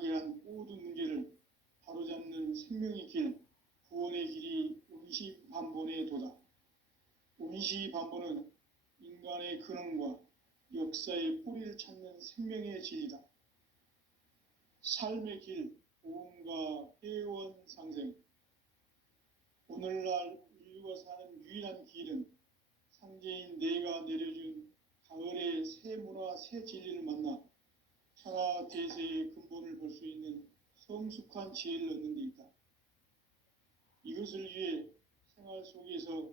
타결한 모든 문제를 바로잡는 생명의 길, 구원의 길이 운시반본에 도다. 운시반본은 인간의 근원과 역사의 뿌리를 찾는 생명의 진리다. 삶의 길, 보험과 회원 상생. 오늘날 인류가 사는 유일한 길은 상제인 내가 내려준 가을의 새 문화, 새 진리를 만나 천하 대세의 근본을 볼 수 있는 성숙한 지혜를 얻는 데 있다. 이것을 위해 생활 속에서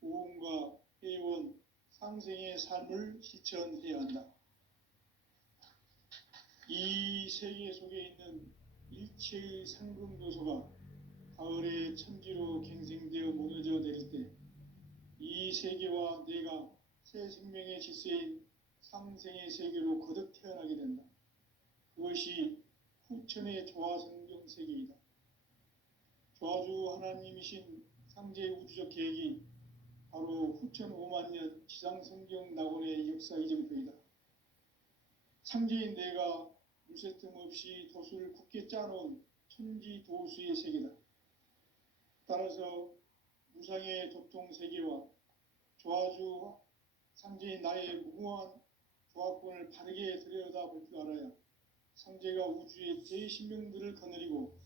보험과 회원, 상생의 삶을 실천해야 한다. 이 세계 속에 있는 일체의 상금도소가 가을의 천지로 갱생되어 무너져 내릴 때 이 세계와 내가 새 생명의 질서인 상생의 세계로 거듭 태어나게 된다. 그것이 후천의 조화성경 세계이다. 조화주 하나님이신 상제의 우주적 계획이 바로 후천 5만 년 지상성경 낙원의 역사 이정표이다. 상제인 내가 물새 틈 없이 도수를 굳게 짜놓은 천지도수의 세계다. 따라서 무상의 도통세계와 조화주 상제인 나의 무궁한 조화권을 바르게 들여다볼 줄 알아야 상제가 우주의 대신명들을 거느리고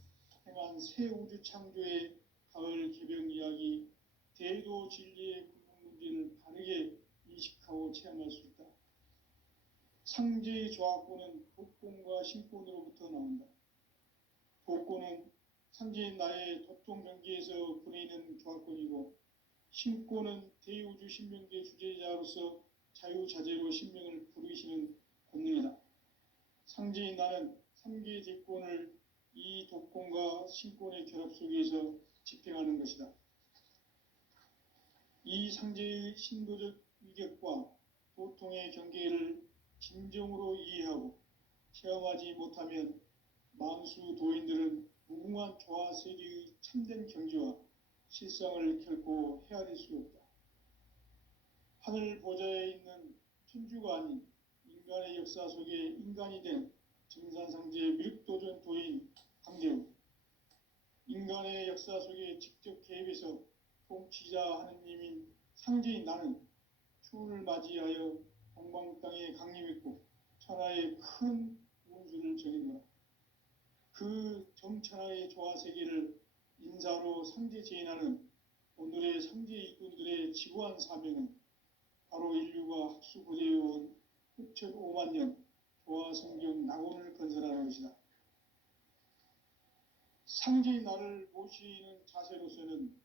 행한 새 우주 창조의 가을 개병 이야기, 대도 진리의 근본 문제를 바르게 인식하고 체험할 수 있다. 상제의 조화권은 복권과 신권으로부터 나온다. 복권은 상제인 나의 도통 경계에서 부리는 조화권이고, 신권은 대우주 신명계 주제자로서 자유자재로 신명을 부르시는 권능이다. 상제인 나는 3개의 대권을 이 독권과 신권의 결합 속에서 집행하는 것이다. 이 상제의 신도적 위격과 도통의 경계를 진정으로 이해하고 체험하지 못하면 만수 도인들은 무궁한 조화세계의 참된 경지와 실상을 결코 헤아릴 수 없다. 하늘 보좌에 있는 천주가 아닌 인간의 역사 속에 인간이 된 정산상제 미륵도전 도인 강대우, 인간의 역사 속에 직접 개입해서 통치자 하느님인 상제인 나는 추운을 맞이하여 동방 땅에 강림했고 천하의 큰 운수를 정했노라. 그 정천하의 조화세계를 인사로 상제 제인하는 오늘의 상제 일꾼들의 지구한 사명은 바로 인류가 학수고대해온 후천 5만 년 조화성경 낙원을 건설하는 것이다. 상제의 나를 모시는 자세로서는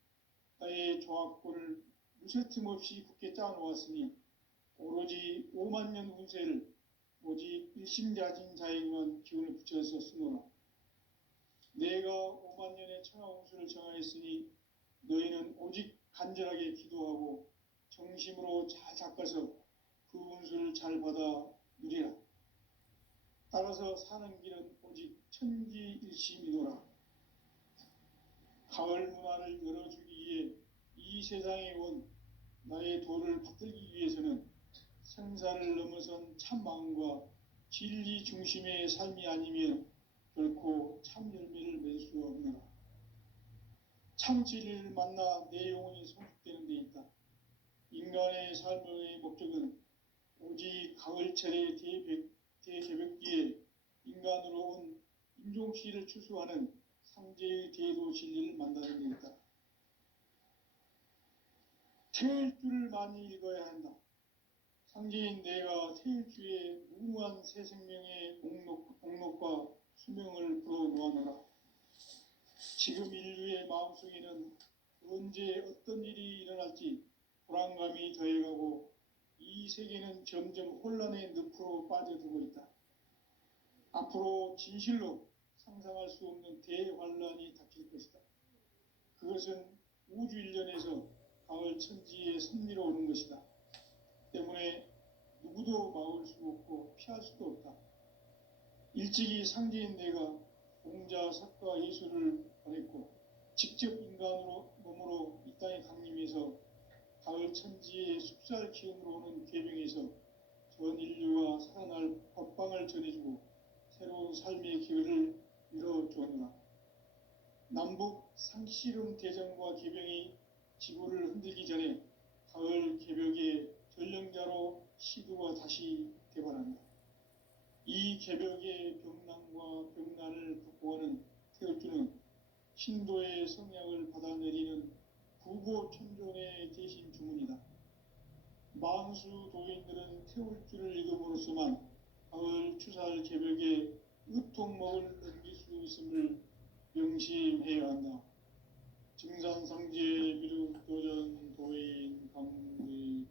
나의 조화권을 무쇠 틈 없이 굳게 짜놓았으니 오로지 5만 년 운세를 오직 일심자진 자에게만 기운을 붙여서 쓰노라. 내가 5만 년의 천하 운수를 정하였으니 너희는 오직 간절하게 기도하고 정심으로 잘 닦아서 그 운수를 잘 받아 누리라. 따라서 사는 길은 오직 천지일심이노라. 가을 문화를 열어주기 위해 이 세상에 온 나의 도를 받들기 위해서는 생사를 넘어선 참마음과 진리 중심의 삶이 아니면 결코 참 열매를 맺을 수 없노라. 참 진리를 만나 내 영혼이 성숙되는 데 있다. 인간의 삶의 목적은 오직 가을철의 대개벽기에 인간으로 온 인종시를 추수하는 상제의 대도 진리를 만나는 데 있다. 태일주를 많이 읽어야 한다. 상제인 내가 태일주의 무궁한 새 생명의 목록과 수명을 불어놓아노라. 지금 인류의 마음속에는 언제 어떤 일이 일어날지 불안감이 더해가고 이 세계는 점점 혼란의 늪으로 빠져들고 있다. 앞으로 진실로 상상할 수 없는 대환란이 닥칠 것이다. 그것은 우주 일련에서 가을 천지의 섭리로 오는 것이다. 때문에 누구도 막을 수 없고 피할 수도 없다. 일찍이 상제인 내가 공자, 석가, 예수를 보냈고 직접 인간으로 몸으로 이 땅에 강림해서 가을 천지의 숲살 기운으로 오는 계명에서 전 인류가 살아날 법방을 전해주고 새로운 삶의 기회를 남북 상씨름 대전과 개병이 지구를 흔들기 전에 가을 개벽의 전령자로 시두가 다시 되관한다. 이 개벽의 병난과 병난을 극복하는 태극기는 신도의 성약을 받아내리는 구보천종의 대신 주문이다. 만수 도인들은 태울주를 읽음으로써만 가을 추살 개벽에 의통목을 넘길 수 있음을 명심해야 한다. 증산상제 미륵도전 도인 강의군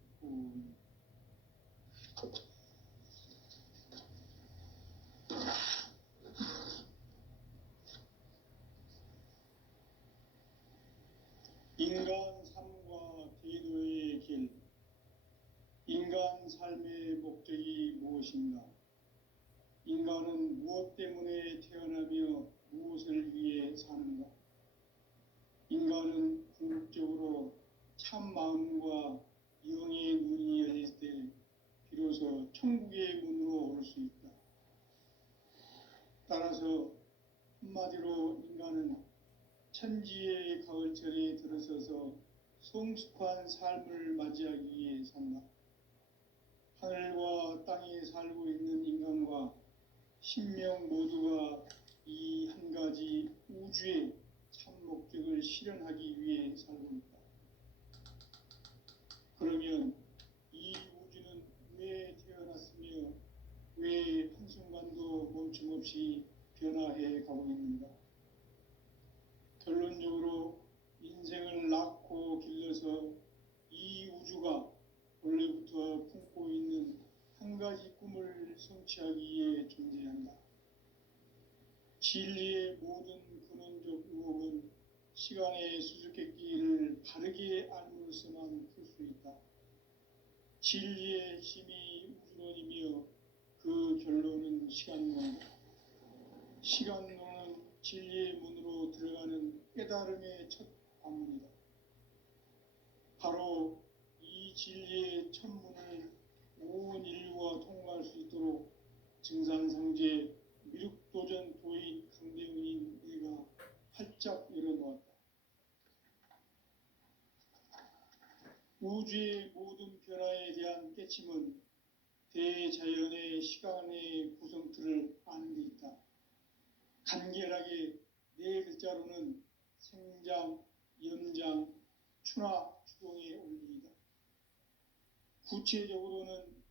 인간 삶과 대도의 길. 인간 삶의 목적이 무엇인가? 인간은 무엇 때문에 태어나며 무엇을 위해 사는가? 인간은 궁극적으로 참 마음과 영의 눈이 열릴 때 비로소 천국의 문으로 올 수 있다. 따라서 한마디로 인간은 천지의 가을철에 들어서서 성숙한 삶을 맞이하기 위해 산다. 하늘과 땅에 살고 있는 인간과 신명 모두가 이 한 가지 우주의 참 목적을 실현하기 위해 살고 있다. 그러면 이 우주는 왜 태어났으며 왜 한순간도 멈춤없이 변화해 가고 있는가? 결론적으로 인생을 낳고 길러서 이 우주가 원래부터 품고 있는 한 가지 꿈을 성취하기 위해 존재한다. 진리의 모든 근원적 의혹은 시간의 수수께끼를 바르게 알므로써만 풀 수 있다. 진리의 힘이 우주론이며 그 결론은 시간론이다. 시간론은 진리의 문으로 들어가는 깨달음의 첫 관문이다. 바로 이 진리의 첫 문을 온 인류가 통과할 수 있도록 증산상제 미륵도전 도인 강대훈인 내가 활짝 열어놓았다. 우주의 모든 변화에 대한 깨침은 대자연의 시간의 구성틀을 아는 데 있다. 간결하게 네 글자로는 생장, 염장, 추나 추동의 원리이다. 구체적으로는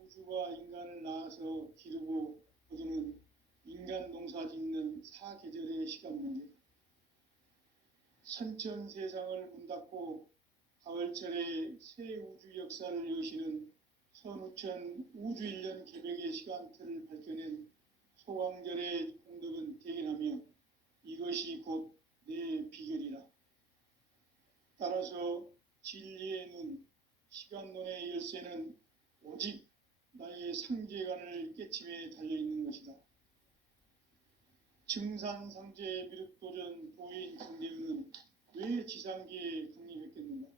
우주가 인간을 낳아서 기르고 거두는 인간 농사 짓는 사계절의 시간 문제. 선천 세상을 문 닫고 가을철에 새 우주 역사를 여시는 선우천 우주 1년 개벽의 시간틀을 밝혀낸 소강절의 공덕은 대견하며 이것이 곧 내 비결이라. 따라서 진리의 눈, 시간론의 열쇠는 오직 나의 상제관을 깨침에 달려있는 것이다. 증산상제 미륵도전 도인 강대훈은 왜 지상계에 강림했겠는가?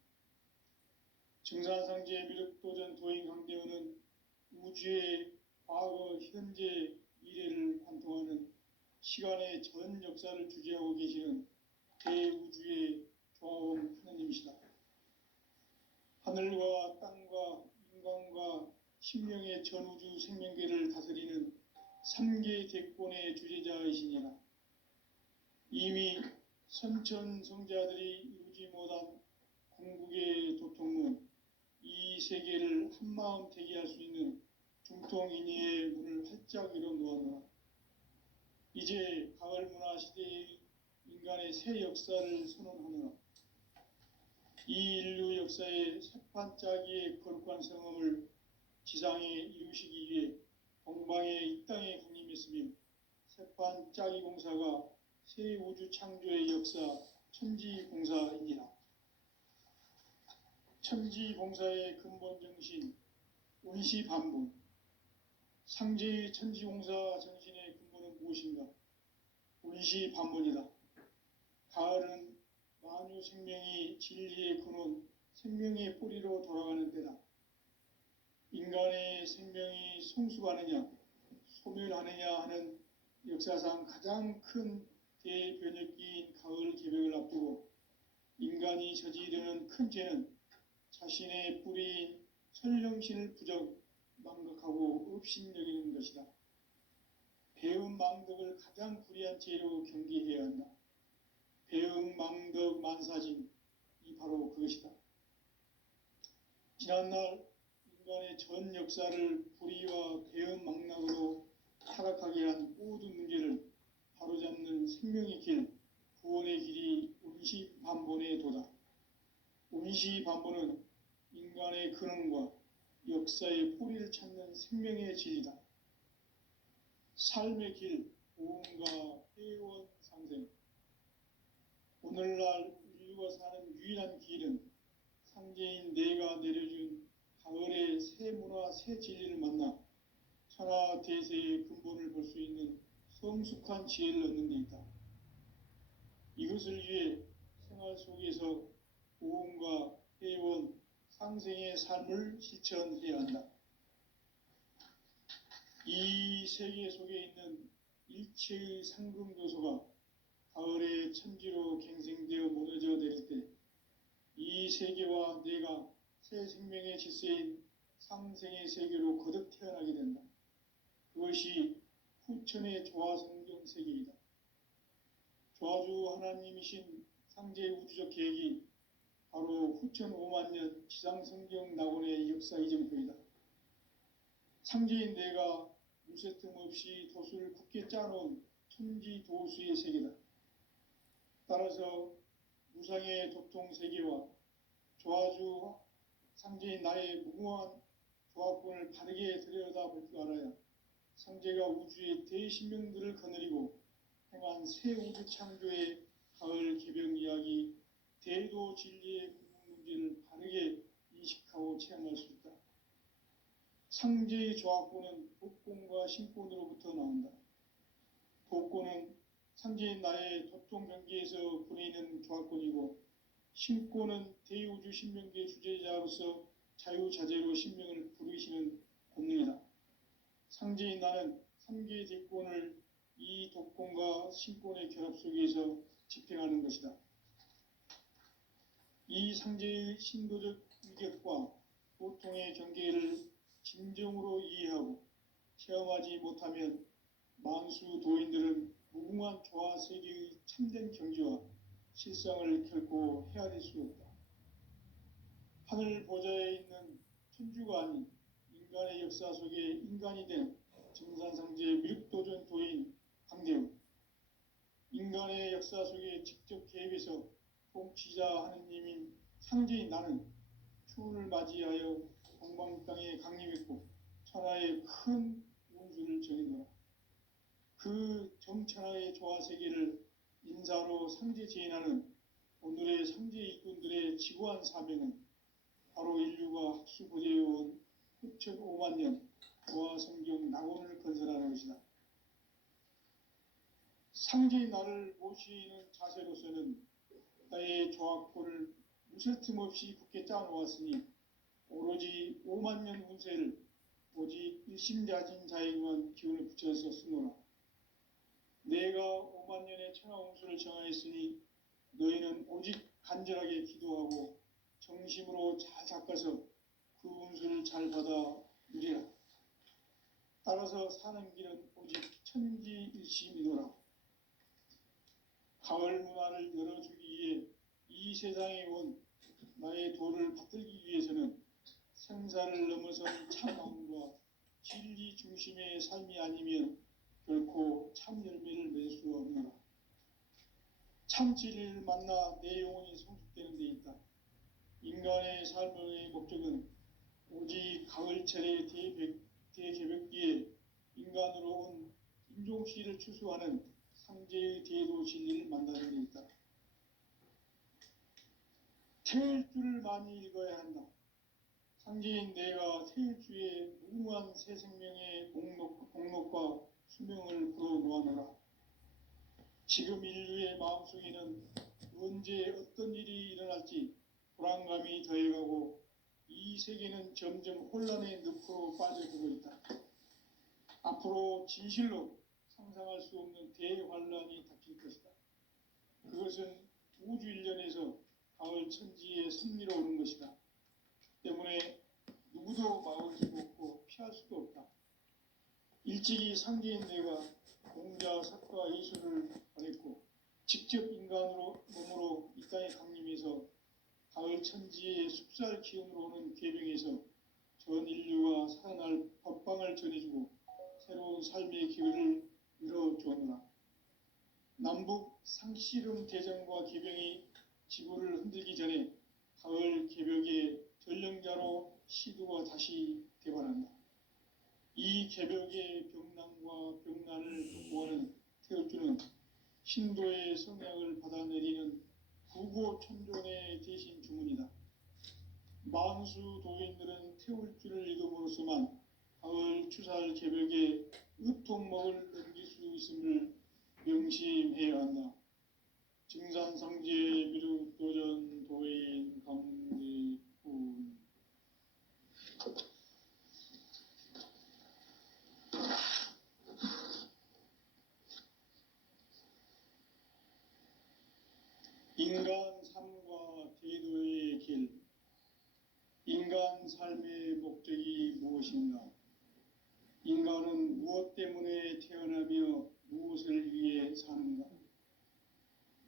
증산상제 미륵도전 도인 강대훈은 우주의 과거, 현재, 미래를 관통하는 시간의 전 역사를 주재하고 계시는 대우주의 조화원 하느님이시다. 하늘과 땅과 인간과 신명의 전우주 생명계를 다스리는 3계 대권의 주재자이시니라. 이미 선천성자들이 이루지 못한 궁극의 도통문, 이 세계를 한마음 되게 할 수 있는 중통인의의 문을 활짝 열어놓았노라. 이제 가을 문화 시대의 인간의 새 역사를 선언하노라. 이 인류 역사의 새판짜기의 거룩한 성험을 지상에 이루시기 위해 동방의 이 땅에 강림했으며 새판짜기 공사가 새 우주 창조의 역사 천지봉사이니라. 천지봉사의 근본 정신 운시반분. 상제의 천지봉사 정신의 근본은 무엇인가? 운시반분이다. 가을은 만유 생명이 진리의 근원, 생명의 뿌리로 돌아가는 때다. 인간의 생명이 성숙하느냐, 소멸하느냐 하는 역사상 가장 큰 대변혁기인 가을 개벽을 앞두고 인간이 저지르는 큰 죄는 자신의 뿌리인 선령신을 망각하고 업신여기는 것이다. 배은망덕을 가장 불의한 죄로 경계해야 한다. 배은망덕 만사진이 바로 그것이다. 지난날 인간의 전 역사를 불의와 배은망락으로 타락하게 한 모든 문제를 바로잡는 생명의 길, 구원의 길이 운시반본의 도다. 운시반본은 인간의 근원과 역사의 뿌리를 찾는 생명의 진리다. 삶의 길, 보험과 회원 상생. 오늘날 인류가 사는 유일한 길은 상제인 내가 내려준 가을의 새 문화, 새 진리를 만나 천하 대세의 근본을 볼 수 있는 성숙한 지혜를 얻는 데 있다. 이것을 위해 생활 속에서 보험과 회원, 상생의 삶을 실천해야 한다. 이 세계 속에 있는 일체의 상금교소가 가을의 천지로 갱생되어 무너져 내릴 때 이 세계와 내가 새 생명의 질서인 상생의 세계로 거듭 태어나게 된다. 그것이 후천의 조화성경 세계이다. 조화주 하나님이신 상제의 우주적 계획이 바로 후천 5만년 지상성경 낙원의 역사 이정표이다. 상제인 내가 무쇠 틈 없이 도수를 굳게 짜놓은 천지 도수의 세계다. 따라서 무상의 도통 세계와 조화주 상제인 나의 무궁한 조합권을 바르게 들여다볼 줄 알아야 상제가 우주의 대신명들을 거느리고 행한 새 우주 창조의 가을 개벽 이야기, 대도 진리의 궁극 문제를 바르게 인식하고 체험할 수 있다. 상제의 조합권은 독권과 신권으로부터 나온다. 독권은 상제인 나의 도통 경계에서 부리는 조합권이고, 신권은 대우주 신명계의 주제자로서 자유자재로 신명을 부르시는 권능이다. 상제인 나는 3개의 대권을 이 독권과 신권의 결합 속에서 집행하는 것이다. 이 상제의 신도적 위격과 보통의 경계를 진정으로 이해하고 체험하지 못하면 만수 도인들은 무궁한 조화 세계의 참된 경지와 실상을 결코 헤아릴 수 없다. 하늘 보좌에 있는 천주가 아닌 인간의 역사 속에 인간이 된 정산상제 미륵도전 도인 강대우, 인간의 역사 속에 직접 개입해서 통치자 하느님인 상제인 나는 추운을 맞이하여 동방 땅에 강림했고 천하의 큰 운수를 정해놓아 그 정천하의 조화세계를 인사로 상제 제인하는 오늘의 상제 일꾼들의 지구한 사명은 바로 인류가 학수보재해온 후천 5만년 조화성경 낙원을 건설하는 것이다. 상제인 나를 모시는 자세로서는 나의 조합권을 무쇠 틈 없이 굳게 짜놓았으니 오로지 5만년 운세를 오직 일심자진 자에게만 기운을 붙여서 쓰노라. 내가 5만년의 천하운수를 정하였으니 너희는 오직 간절하게 기도하고 정심으로 잘 닦아서 그 운수를 잘 받아 누리라. 따라서 사는 길은 오직 천지일심이노라. 가을 문화를 열어주기 위해 이 세상에 온 나의 도를 받들기 위해서는 생사를 넘어선 참마음과 진리 중심의 삶이 아니면 결코 참 열매를 맺을 수 없노라. 참 진리를 만나 내 영혼이 성숙되는 데 있다. 인간의 삶의 목적은 오직 가을철의 대개벽기에 인간으로 온 인종씨를 추수하는 상제의 대도 진리를 만나는 데 있다. 태일주를 많이 읽어야 한다. 상제인 내가 태일주의 무궁한 새 생명의 목록과 수명을 풀어놓아노라. 지금 인류의 마음속에는 언제 어떤 일이 일어날지 불안감이 더해가고 이 세계는 점점 혼란의 늪으로 빠져들고 있다. 앞으로 진실로 상상할 수 없는 대환란이 닥칠 것이다. 그것은 우주 일련에서 가을 천지의 섭리로 오는 것이다. 때문에 누구도 막을 수 없고 피할 수도 없다. 일찍이 상제인 내가 공자, 석가, 예수를 보냈고 직접 인간으로 몸으로 이 땅에 강림해서 가을 천지의 숲살 기운으로 오는 계명에서 전 인류가 살아날 법방을 전해주고 새로운 삶의 기회를 열어주었노라. 남북 상씨름 대전과 계병이 지구를 흔들기 전에 가을 개벽의 전령자로 시두가 다시 대발한다. 이 개벽의 병난과 병난을 극복하는 태울주는 신도의 성약을 받아내리는 구고천존의 대신 주문이다. 만수 도인들은 태울주를 이름으로서만 가을 추살 개벽의 으통목을 넘길 수 있음을 명심해야 한다. 증산상제 미륵도전 도인 강대군. 인간 삶과 대도의 길. 인간 삶의 목적이 무엇인가? 인간은 무엇 때문에 태어나며 무엇을 위해 사는가?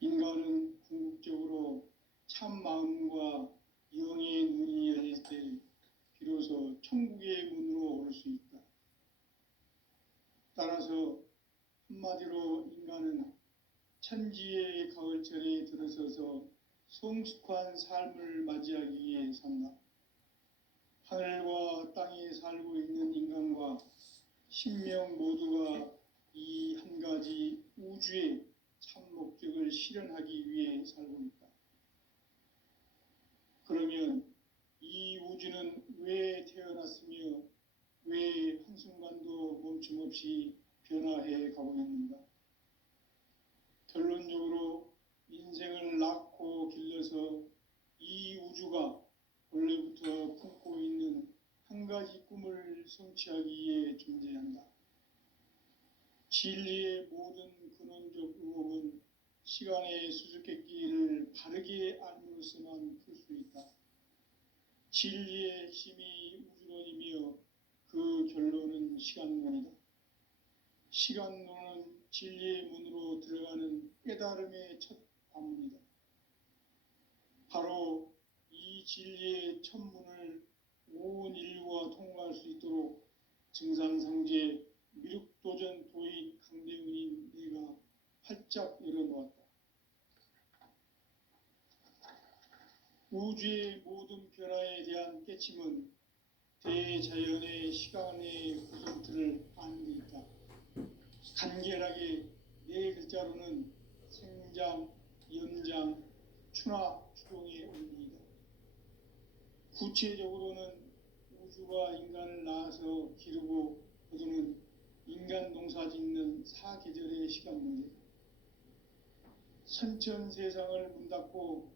인간은 궁극적으로 참 마음과 영의 문이 열릴 때 비로소 천국의 문으로 올 수 있다. 따라서 한마디로 인간은 천지의 가을철에 들어서서 성숙한 삶을 맞이하기 위해 산다. 하늘과 땅에 살고 있는 인간과 신명 모두가 이 한 가지 우주의 참 목적을 실현하기 위해 살고 있다. 그러면 이 우주는 왜 태어났으며 왜 한순간도 멈춤없이 변화해 가고 있는가? 결론적으로 인생을 낳고 길러서 이 우주가 원래부터 품고 있는 한 가지 꿈을 성취하기 위해 존재한다. 진리의 모든 근원적 의혹은 시간의 수수께끼를 바르게 알므로서만 풀 수 있다. 진리의 핵심이 우주론이며 그 결론은 시간론이다. 시간론은 진리의 문으로 들어가는 깨달음의 첫 관문이다. 바로 이 진리의 첫 문을 온 인류가 통과할 수 있도록 증산상제 미륵도전 도인 강대훈인 내가 활짝 열어놓았다. 우주의 모든 변화에 대한 깨침은 대자연의 시간의 구성틀을 아는 데 있다. 간결하게 네 글자로는 생장, 연장, 추나 추동의 원리이다. 구체적으로는 우주가 인간을 낳아서 기르고 거두는 인간 농사 짓는 사계절의 시간 문제다. 선천 세상을 문 닫고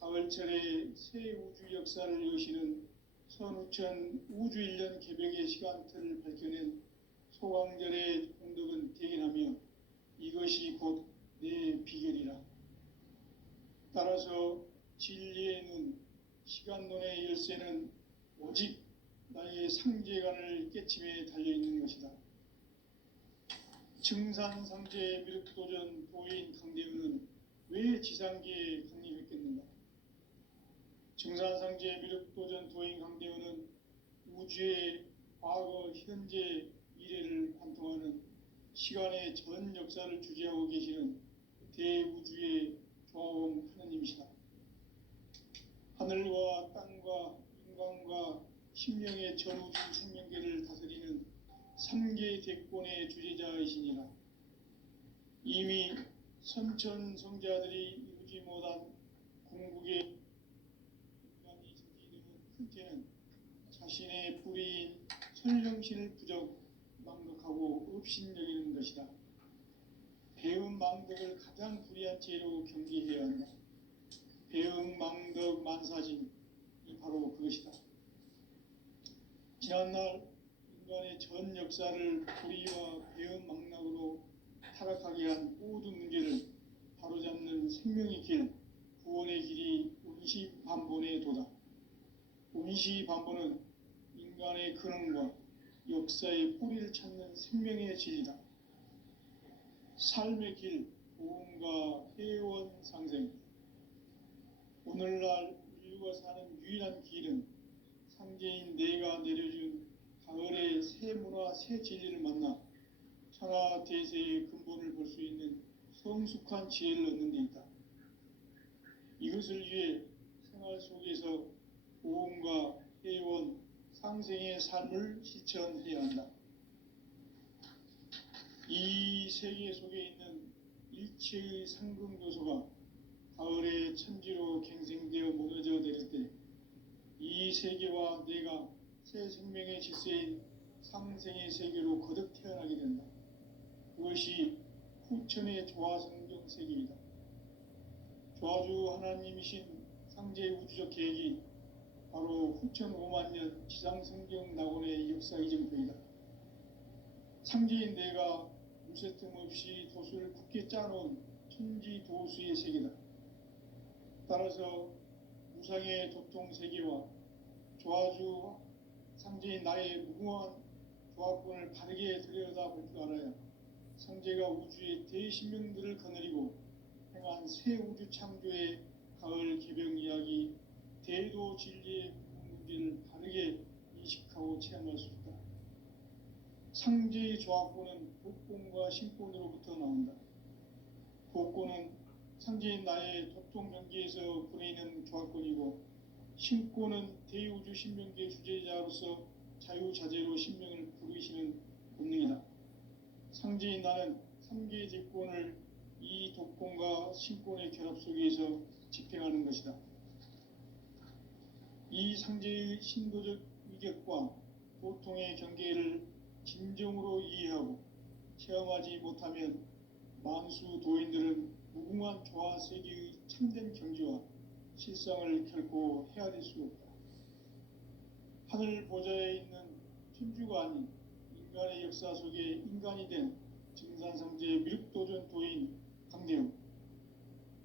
가을철에 새 우주 역사를 여시는 선우천 우주 일년 개벽의 시간틀을 밝혀낸 소강절의 공덕은 대견하며 이것이 곧 내 비결이라. 따라서 진리의 눈, 시간론의 열쇠는 오직 나의 상제관을 깨침에 달려있는 것이다. 증산상제 미륵도전 도인 강대훈은 왜 지상계에 강림했겠는가? 증산상제 미륵도전 도인 강대훈은 우주의 과거, 현재, 미래를 관통하는 시간의 전 역사를 주재하고 계시는 대우주의 조화원 하느님이시다. 하늘과 땅과 인간과 신명의 전우주 생명계를 다스리는 3계 대권의 주재자이시니라. 이미 선천성자들이 이루지 못한 궁극의 인간이 저지르는 큰죄는 자신의 뿌리인 천령신을 부정 망덕하고 업신여기는 것이다. 배음 망덕을 가장 불의한 죄로 경계해야 한다. 배음 망덕 만사진이 바로 그것이다. 지난날 인간의 전 역사를 불의와 배음 망락으로 타락하게 한 모든 문제를 바로잡는 임시반보는 인간의 근원과 역사의 뿌리를 찾는 생명의 진리다. 삶의 길, 보험과 회원 상생. 오늘날 인류가 사는 유일한 길은 상제인 내가 내려준 가을의 새 문화, 새 진리를 만나 천하 대세의 근본을 볼 수 있는 성숙한 지혜를 얻는 데 있다. 이것을 위해 생활 속에서 보험과 회원, 상생의 삶을 실천해야 한다. 이 세계 속에 있는 일체의 상금 요소가 가을의 천지로 갱생되어 무너져 내릴 때 이 세계와 내가 새 생명의 질서인 상생의 세계로 거듭 태어나게 된다. 그것이 후천의 조화성경 세계이다. 조화주 하나님이신 상제의 우주적 계획이 바로 후천 5만 년 지상성경 낙원의 역사 이정표이다. 상제인 내가 무쇠틈 없이 도수를 굳게 짜놓은 천지 도수의 세계다. 따라서 무상의 도통 세계와 조화주 상제인 나의 무궁한 조합권을 바르게 들여다볼 줄 알아야 상제가 우주의 대신명들을 거느리고 행한 새 우주 창조의 가을 개병 이야기, 대도 진리의 문제를 바르게 인식하고 체험할 수 있다. 상제의 조합권은 복권과 신권으로부터 나온다. 복권은 상제인 나의 도통 경계에서 보내는 조합권이고, 신권은 대우주 신명계 주제자로서 자유자재로 신명을 부르시는 본능이다. 상제인 나는 3개의 대권을 이 독권과 신권의 결합 속에서 집행하는 것이다. 이 상제의 신도적 위격과 보통의 경계를 진정으로 이해하고 체험하지 못하면 만수 도인들은 무궁한 조화 세계의 참된 경지와 실상을 결코 헤아릴 수 없다. 하늘 보좌에 있는 천주가 아닌 인간의 역사 속에 인간이 된 증산상제 미륵도전 도인 강대웅,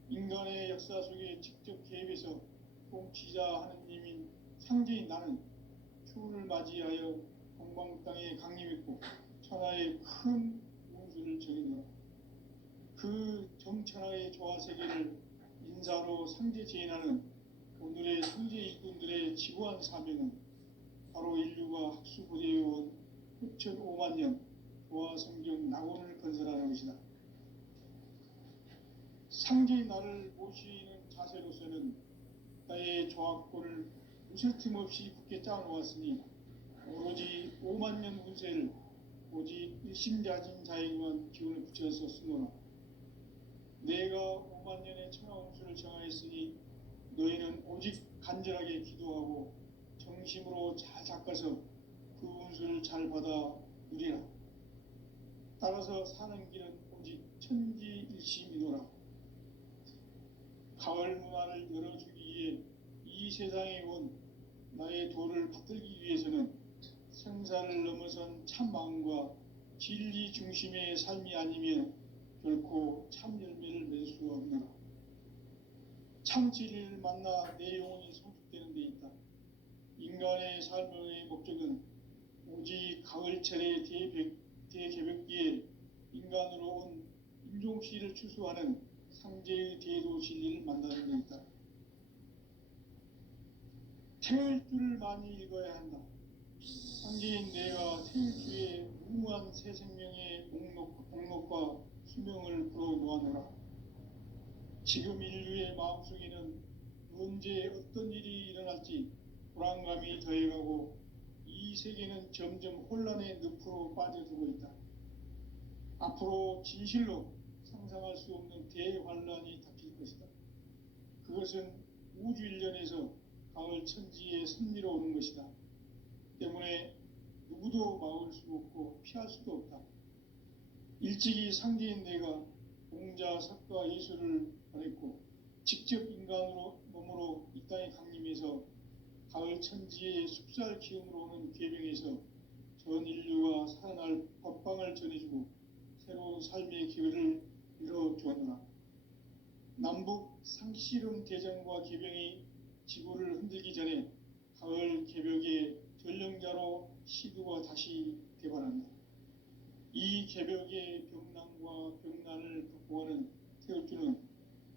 인간의 역사 속에 직접 개입해서 통치자 하느님인 상제인 나는 추운을 맞이하여 동방 땅에 강림했고 천하의 큰 운수를 정했노라. 그 정천하의 조화 세계를 인사로 상제 제인하는 오늘의 상제 일꾼들의 지구한 사명은 바로 인류가 학수고대해온 후천 5만 년 조화 성경 낙원을 건설하는 것이다. 상제인 나를 모시는 자세로서는 나의 조합권을 무쇠 틈 없이 굳게 짜놓았으니 오로지 5만 년 운세를 오직 일심자진 자에게만 기운을 붙여서 쓰노라. 내가 5만 년의 천하 운수를 정하였으니 너희는 오직 간절하게 기도하고 정심으로 잘 닦아서 그 운수를 잘 받아 누리라. 따라서 사는 길은 오직 천지일심이노라. 가을 문화를 열어주기 위해 이 세상에 온 나의 도를 받들기 위해서는 생사를 넘어선 참 마음과 진리 중심의 삶이 아니면 결코 참 열매를 맺을 수 없노라. 참 진리를 만나 내 영혼이 성숙되는 데 있다. 인간의 삶의 목적은 오직 가을철의 대개벽기에 인간으로 온 인종씨를 추수하는 상제의 대도 진리를 만나는 데 있다. 태을 줄을 많이 읽어야 한다. 상제인 내가 태일주의 무궁한 새 생명의 목록과 수명을 불어놓아노라. 지금 인류의 마음속에는 언제 어떤 일이 일어날지 불안감이 더해가고 이 세계는 점점 혼란의 늪으로 빠져들고 있다. 앞으로 진실로 상상할 수 없는 대환란이 닥칠 것이다. 그것은 우주 일련에서 가을 천지에 섭리로 오는 것이다. 때문에 누구도 막을 수 없고 피할 수도 없다. 일찍이 상제인 내가 공자, 석가, 예술을 보냈고 직접 인간으로 몸으로 이 땅에 강림해서 가을 천지의 숲살 기운으로 오는 계명에서 전 인류가 살아날 법방을 전해주고 새로운 삶의 기회를 열어주었노라. 남북 상씨름 대전과 계병이 지구를 흔들기 전에 가을 개벽의 전령자로 시두가 다시 개발한다. 이 개벽의 병난과 병난을 극복하는 태울주는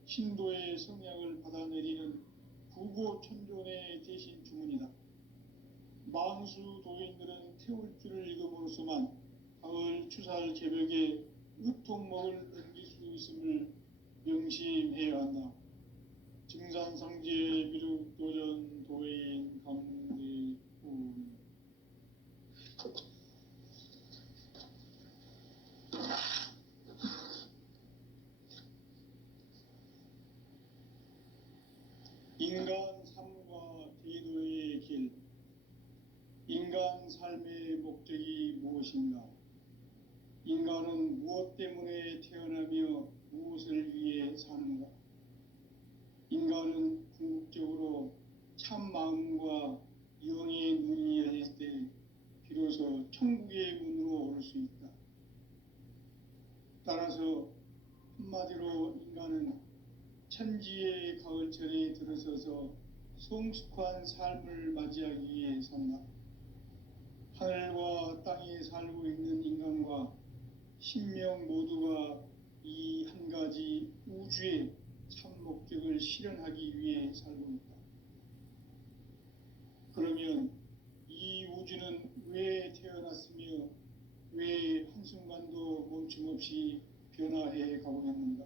신도의 성약을 받아내리는 구고천존의 대신 주문이다. 만수 도인들은 태울주를 읽음으로써만 가을 추살 개벽에 으통목을 넘길 수 있음을 명심해야 한다. 증산상제 미륵도전 도인 강대훈. 인간 삶과 대도의 길. 인간 삶의 목적이 무엇인가? 인간은 무엇 때문에 태어나며 무엇을 위해 사는가? 인간은 궁극적으로 참 마음과 영의 눈이 열릴 때 비로소 천국의 문으로 오를 수 있다. 따라서 한마디로 인간은 천지의 가을철에 들어서서 성숙한 삶을 맞이하기 위해 산다. 하늘과 땅에 살고 있는 인간과 신명 모두가 이 한 가지 우주의 참 목적을 실현하기 위해 살고 있다. 그러면 이 우주는 왜 태어났으며 왜 한순간도 멈춤없이 변화해 가고 있는가?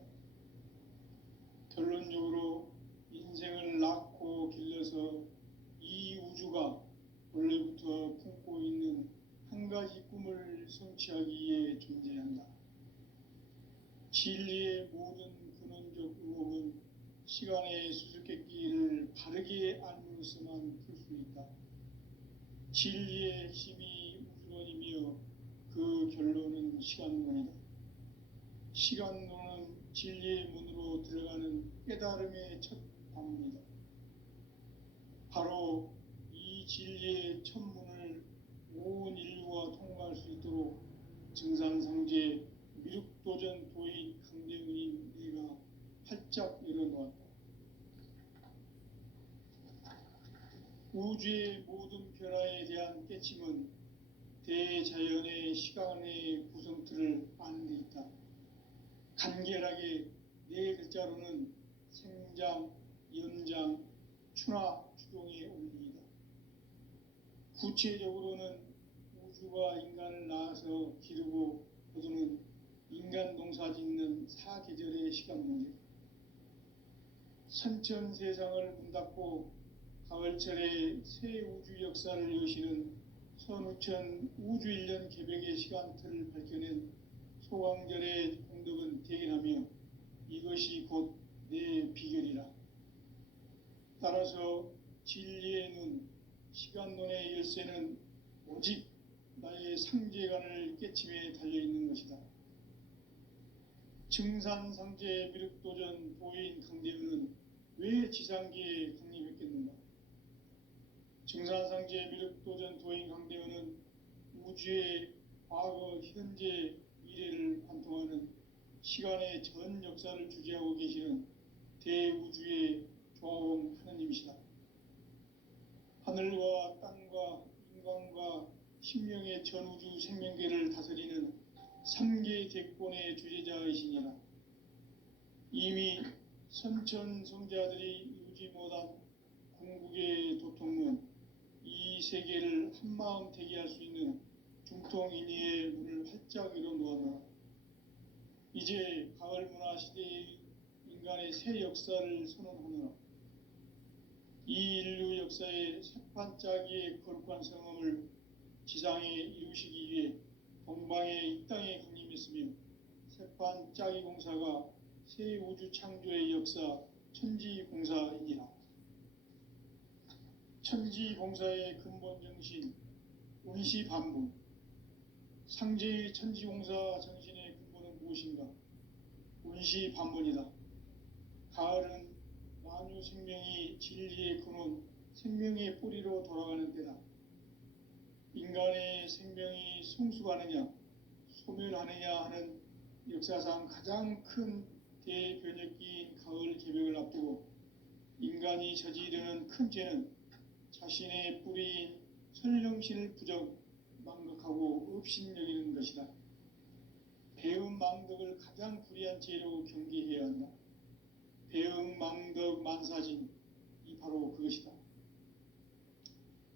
결론적으로 인생을 낳고 길러서 이 우주가 원래부터 품고 있는 한 가지 꿈을 성취하기 위해 존재한다. 진리의 모든 근원적 의혹은 시간의 수수께끼를 바르게 알므로서만 풀 수 있다. 진리의 핵심이 우주론이며 그 결론은 시간론이다. 시간론은 진리의 문으로 들어가는 깨달음의 첫 방문이다. 바로 이 진리의 첫 문을 온 인류가 통과할 수 있도록 증산상제 미륵도전 도인 강대훈이 내가 활짝 열어놓았다. 우주의 모든 변화에 대한 깨침은 대자연의 시간의 구성틀을 아는 데 있다. 간결하게 네 글자로는 생장, 연장, 추나 추동의 원리이다. 구체적으로는 우주가 인간을 낳아서 기르고 거두는 인간 농사 짓는 사계절의 시간 문제. 선천 세상을 문 닫고 가을철에 새 우주 역사를 여시는 선우천 우주일년 개벽의 시간틀을 밝혀낸 소강절의 공덕은 대견하며 이것이 곧 내 비결이라. 따라서 진리의 눈, 시간론의 열쇠는 오직 나의 상제관을 깨침에 달려있는 것이다. 증산상제 미륵도전 도인 강대훈은 왜 지상계에 강림했겠는가? 증산상제 미륵도전 도인 강대훈은 우주의 과거, 현재, 미래를 관통하는 시간의 전 역사를 주재하고 계시는 대우주의 조화원 하느님이시다. 하늘과 땅과 인간과 신명의 전우주 생명계를 다스리는 3계 대권의 주재자이시니라. 이미 선천성자들이 이루지 못한 궁극의 도통문, 이 세계를 한마음 되게 할 수 있는 중통인의의 문을 활짝 열어놓았노라. 이제 가을 문화 시대의 인간의 새 역사를 선언하노라. 이 인류 역사의 새판짜기의 거룩한 성험을 지상에 이루시기 위해 동방의 이 땅에 강림했으며 새판짜기 공사가 새 우주 창조의 역사 천지공사이니라. 천지공사의 근본 정신 운시반분. 상제의 천지공사 정신의 근본은 무엇인가? 운시반분이다. 가을은 만유 생명이 진리의 근원, 생명의 뿌리로 돌아가는 때다. 인간의 생명이 성숙하느냐, 소멸하느냐 하는 역사상 가장 큰 대변혁기인 가을 개벽을 앞두고 인간이 저지르는 큰 죄는 자신의 뿌리인 설령신을 부정 망각하고 업신여기는 것이다. 배음 망덕을 가장 불의한 죄로 경계해야 한다. 배음 망덕 만사진, 이 바로 그것이다.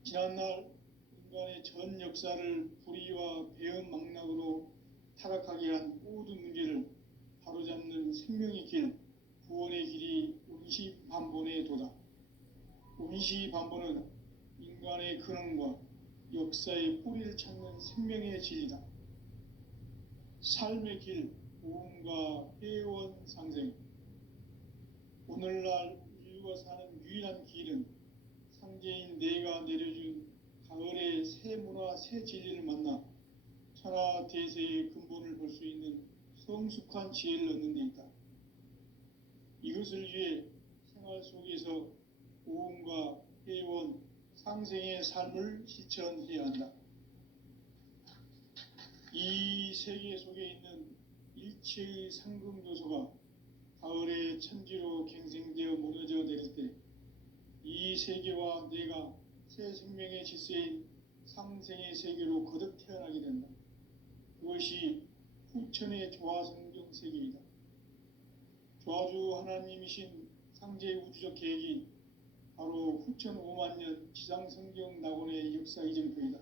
지난날 인간의 전 역사를 불의와 배음 망락으로 타락하게 한 모든 문제를 바로잡는 생명의 길, 구원의 길이 운시반본의 도다. 운시반본은 인간의 근원과 역사의 뿌리를 찾는 생명의 진리다. 삶의 길, 보험과 회원 상생. 오늘날 인류가 사는 유일한 길은 상제인 내가 내려준 가을의 새 문화, 새 진리를 만나 천하 대세의 근본을 볼 수 있는 성숙한 지혜를 얻는 데 있다. 이것을 위해 생활 속에서 보험과 회원, 상생의 삶을 실천해야 한다. 이 세계 속에 있는 일체의 상금 요소가 가을의 천지로 갱생되어 무너져 내릴 때 이 세계와 내가 새 생명의 질서인 상생의 세계로 거듭 태어나게 된다. 그것이 후천의 조화성경 세계이다. 조화주 하나님이신 상제의 우주적 계획이 바로 후천 5만 년 지상성경 낙원의 역사 이정표이다.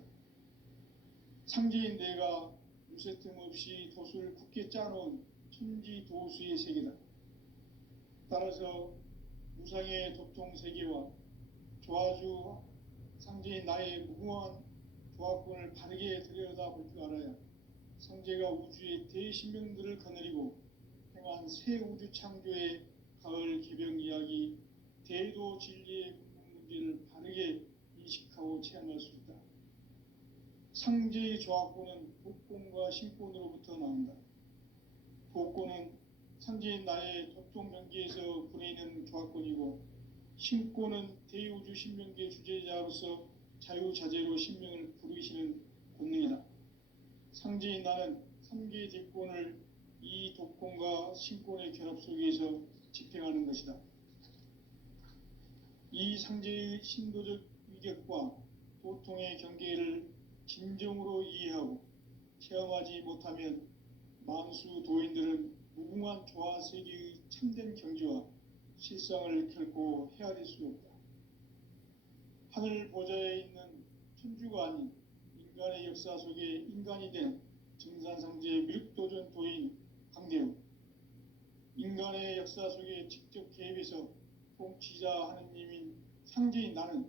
상제인 내가 무쇠틈 없이 돛을 굳게 짜놓은 천지 도수의 세계다. 따라서 무상의 도통 세계와 조화주 상제인 나의 무궁한 조화권을 바르게 들여다볼 줄 알아야 상제가 우주의 대신명들을 거느리고 행한 새 우주 창조의 가을 개병 이야기, 대도 진리의 근본 문제를 바르게 인식하고 체험할 수 있다. 상제의 조화권은 복권과 신권으로부터 나온다. 복권은 상제인 나의 도통 명기에서 부리는 조화권이고, 신권은 대우주 신명기의 주제자로서 자유자재로 신명을 부르시는 권능이다. 상제인 나는 3개의 뒷권을 이 독권과 신권의 결합 속에서 집행하는 것이다. 이 상제의 신도적 위격과 도통의 경계를 진정으로 이해하고 체험하지 못하면 만수 도인들은 무궁한 조화 세계의 참된 경지와 실상을 결코 헤아릴 수 없다. 하늘 보좌에 있는 천주가 아닌 인간의 역사 속에 인간이 된 정산상제의 미륵도전 도인 강대우, 인간의 역사 속에 직접 개입해서 통치자 하느님인 상제인 나는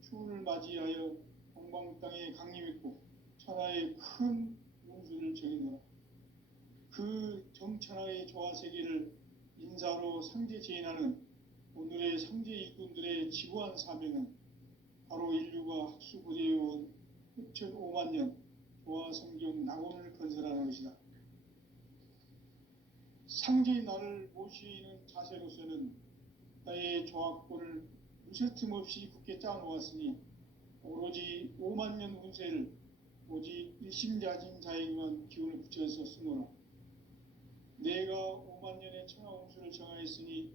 추운을 맞이하여 동방 땅에 강림했고 천하의 큰 운수를 정해놓아 그 정천하의 조화세계를 인사로 상제 제인하는 오늘의 상제 일꾼들의 지구한 사명은 바로 인류가 학수고대해온 후천 5만 년 조화성경 낙원을 건설하는 것이다. 상제의 나를 모시는 자세로서는 나의 조화권을 무쇠틈 없이 굳게 짜놓았으니 오로지 5만 년 운세를 오직 일심자진 자에게만 기운을 붙여서 쓰노라. 내가 5만 년의 천하 운수를 정하였으니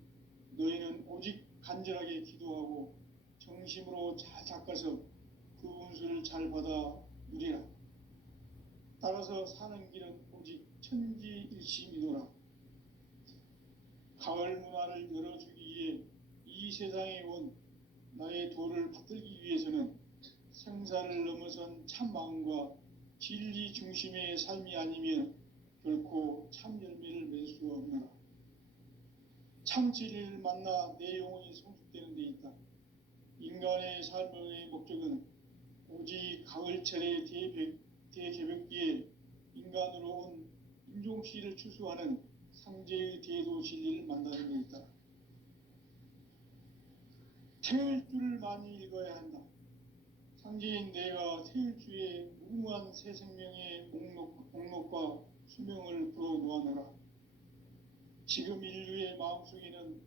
너희는 오직 간절하게 기도하고 정심으로 잘 닦아서 그 운수를 잘 받아 누리라. 따라서 사는 길은 오직 천지일심이노라. 가을 문화를 열어주기 위해 이 세상에 온 나의 도를 받들기 위해서는 생사를 넘어선 참 마음과 진리 중심의 삶이 아니면 결코 참 열매를 맺을 수 없노라. 참 진리를 만나 내 영혼이 성숙되는 데 있다. 인간의 삶의 목적은 오직 가을철의 대개벽기에 인간으로 온 인종씨를 추수하는 상제의 대도 진리를 만나는 데 있다. 태일주를 많이 읽어야 한다. 상제인 내가 태일주의 무궁한 새 생명의 목록과 수명을 불어놓아노라. 지금 인류의 마음속에는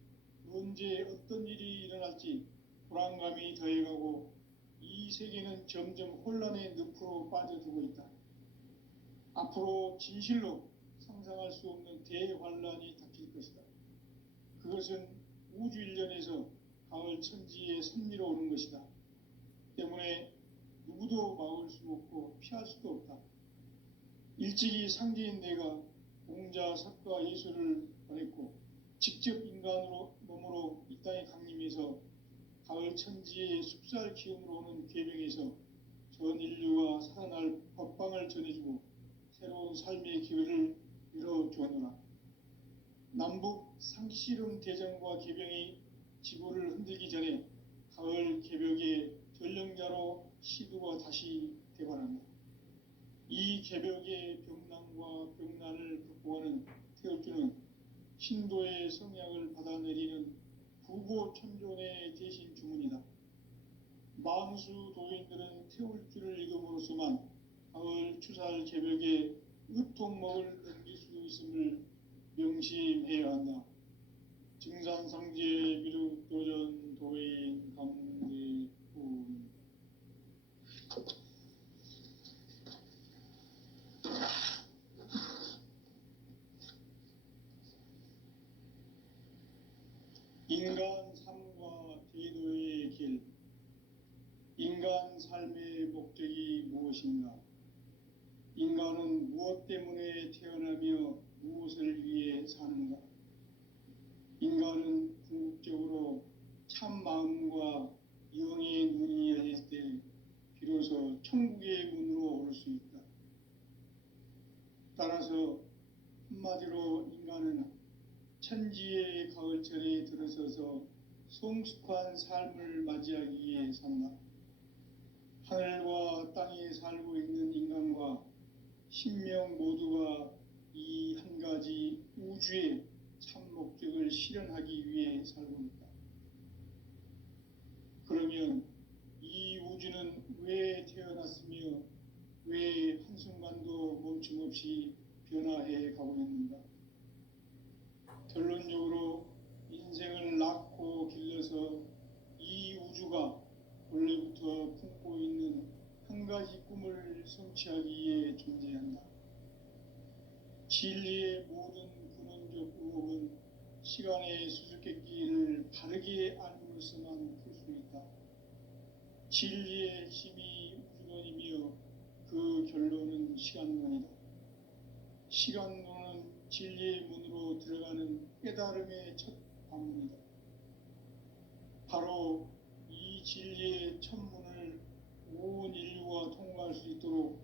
언제 어떤 일이 일어날지 불안감이 더해가고 이 세계는 점점 혼란의 늪으로 빠져들고 있다. 앞으로 진실로 상상할 수 없는 대환란이 닥칠 것이다. 그것은 우주 일련에서 가을 천지에 섭리로 오는 것이다. 때문에 누구도 막을 수 없고 피할 수도 없다. 일찍이 상제인 내가 공자, 석가, 예수를 보냈고 직접 인간으로 몸으로 이 땅에 강림해서 가을 천지의 숲살 기운으로 오는 계명에서 전 인류가 살아날 법방을 전해주고 새로운 삶의 기회를 열어주었노라. 남북 상씨름 대전과 계병이 지구를 흔들기 전에 가을 개벽의 전령자로 시두가 다시 되관한다. 이 개벽의 병난과 병난을 극복하는 태울주는 신도의 성약을 받아내리는 부고천존의 대신 주문이다. 만수 도인들은 태울주를 읽음으로써만 가을 추살 개벽에 으통먹을 넘길 수 있음을 명심해야 한다. 증산상제 미륵도전 도인 강대군. 인간 삶과 제도의 길. 인간 삶의 목적이 무엇인가? 인간은 무엇 때문에 태어나며 무엇을 위해 사는가? 인간은 궁극적으로 참 마음과 영의 눈이 열릴 때 비로소 천국의 문으로 오를 수 있다. 따라서 한마디로 인간은 천지의 가을철에 들어서서 성숙한 삶을 맞이하기 위해 산다. 하늘과 땅에 살고 있는 인간과 신명 모두가 이 한 가지 우주의 참 목적을 실현하기 위해 살고 있다. 그러면 이 우주는 왜 태어났으며 왜 한순간도 멈춤없이 변화해 가고 있는가? 결론적으로 인생을 낳고 길러서 이 우주가 원래부터 품고 있는 한 가지 꿈을 성취하기 위해 존재한다. 진리의 모든 근원적 의혹은 시간의 수수께끼를 바르게 알므로서만 풀 수 있다. 진리의 힘이 우주론이며 그 결론은 시간론이다. 시간론은 진리의 문으로 들어가는 깨달음의 첫 방문이다. 바로 이 진리의 첫 문을 온 인류가 통과할 수 있도록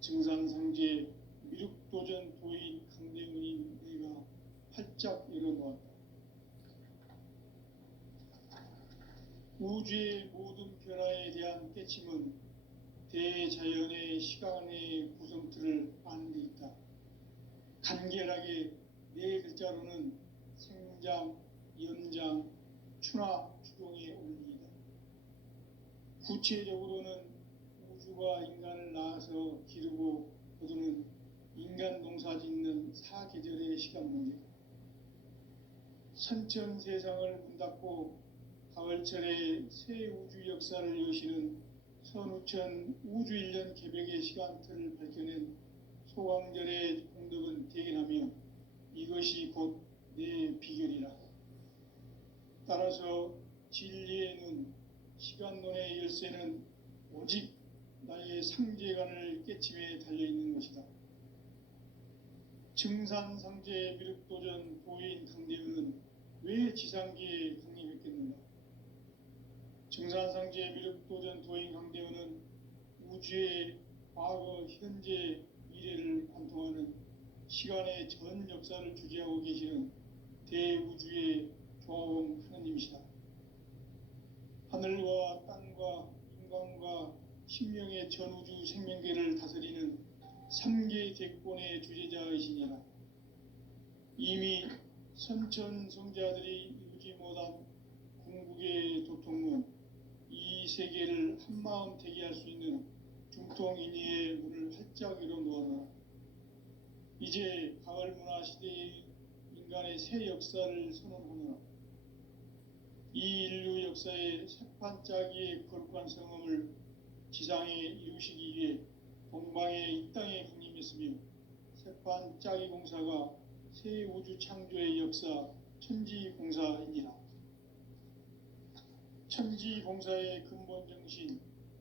증산상제 미륵도전 도인 강대문인 내가 활짝 열어놓았다. 우주의 모든 변화에 대한 깨침은 대자연의 시간의 구성틀을 아는 데 있다. 간결하게 네 글자로는 생장, 연장, 추나 추동의 원리이다. 구체적으로는 우주가 인간을 낳아서 기르고 거두는 인간 농사 짓는 사계절의 시간론이다. 선천 세상을 문 닫고 가을철에 새 우주 역사를 여시는 선우천 우주일년 개벽의 시간틀을 밝혀낸 소강절의 공덕은 대견하며 이것이 곧 내 비결이라. 따라서 진리의 눈, 시간론의 열쇠는 오직 나의 상제관을 깨침에 달려있는 것이다. 증산상제 미륵도전 도인 강대은은 왜 지상기에 강림했겠는가? 증산상제 미륵도전 도인 강대은은 우주의 과거, 현재, 미래를 관통하는 시간의 전 역사를 주재하고 계시는 대우주의 조화원 하느님이시다. 하늘과 땅과 인간과 신명의 전우주 생명계를 다스리는 3계 대권의 주재자이시니라. 이미 선천성자들이 이루지 못한 궁극의 도통문, 이 세계를 한마음 되게 할 수 있는 중통인의의 문을 활짝 열어놓아라. 이제 가을 문화 시대의 인간의 새 역사를 선언하노라. 이 인류 역사의 새판짜기의 거룩한 성험을 지상에 이루시기 위해 동방의 이 땅에 강림했으며 새판짜기 공사가 새 우주 창조의 역사 천지공사이니라. 천지공사의 근본 정신,